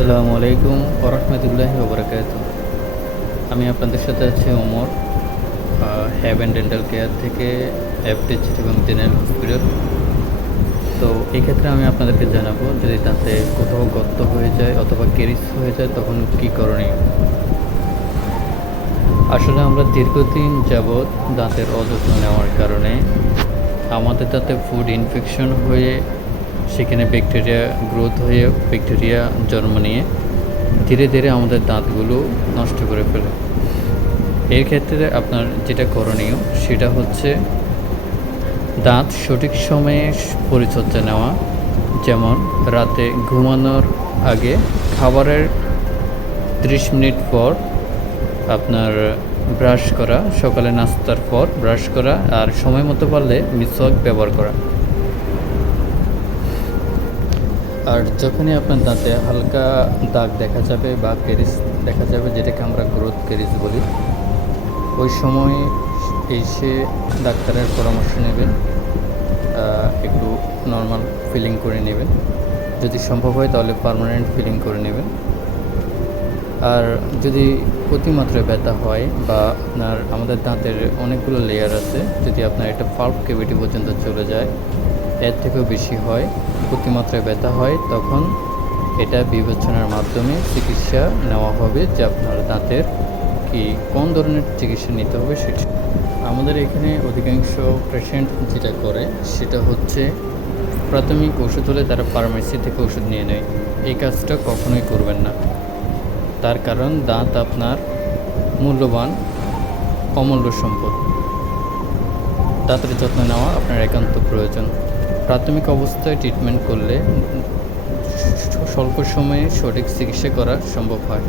আসসালামু আলাইকুম ওরহমতুল্লাহি ওবরাকাতু। আমি আপনাদের সাথে আছি Omar, have and dental care থেকে এফডি চিটাগং জেনারেল হসপিটাল। তো এই ক্ষেত্রে আমি আপনাদেরকে জানাবো, যদি দাঁতে কোথাও গর্ত হয়ে যায় অথবা কেরিস হয়ে যায় তখন কী করণীয়। আসলে আমরা দীর্ঘদিন যাবৎ দাঁতের অযত্ন নেওয়ার কারণে আমাদের দাঁতে ফুড ইনফেকশন হয়ে সেখানে ব্যাকটেরিয়া গ্রোথ হয়ে ব্যাকটেরিয়া জন্ম নিয়ে ধীরে ধীরে আমাদের দাঁতগুলো নষ্ট করে ফেলে। এর ক্ষেত্রে আপনার যেটা করণীয় সেটা হচ্ছে দাঁত সঠিক সময়ে পরিচর্যা নেওয়া। যেমন রাতে ঘুমানোর আগে খাবারের 30 মিনিট পর আপনার ব্রাশ করা, সকালে নাস্তার পর ব্রাশ করা, আর সময় মতো পারলে মিসওয়াক ব্যবহার করা। আর যখনই আপনার দাঁতে হালকা দাগ দেখা যাবে বা কেরিস দেখা যাবে, যেটাকে আমরা গ্রোথ কেরিস বলি, ওই সময় এসে ডাক্তারের পরামর্শ নেবেন, একটু নর্মাল ফিলিং করে নেবেন। যদি সম্ভব হয় তাহলে পার্মানেন্ট ফিলিং করে নেবেন। আর যদি অতিমাত্রায় ব্যথা হয় বা আমাদের দাঁতের অনেকগুলো লেয়ার আছে, যদি আপনার এটা পাল্প ক্যাভিটি পর্যন্ত চলে যায়, এর থেকেও বেশি হয়, অতিমাত্রায় ব্যথা হয়, তখন এটা বিবেচনার মাধ্যমে চিকিৎসা নেওয়া হবে যে আপনার দাঁতের কোন ধরনের চিকিৎসা নিতে হবে সেটা। আমাদের এখানে অধিকাংশ পেশেন্ট যেটা করে সেটা হচ্ছে প্রাথমিক ওষুধ হলে তারা ফার্মেসি থেকে ওষুধ নিয়ে নেয়। এই কাজটা কখনোই করবেন না। তার কারণ দাঁত আপনার মূল্যবান, অমূল্য সম্পদ। দাঁতের যত্ন নেওয়া আপনার একান্ত প্রয়োজন। প্রাথমিক অবস্থায় ট্রিটমেন্ট করলে স্বল্প সময়ে সঠিক চিকিৎসা করা সম্ভব হয়।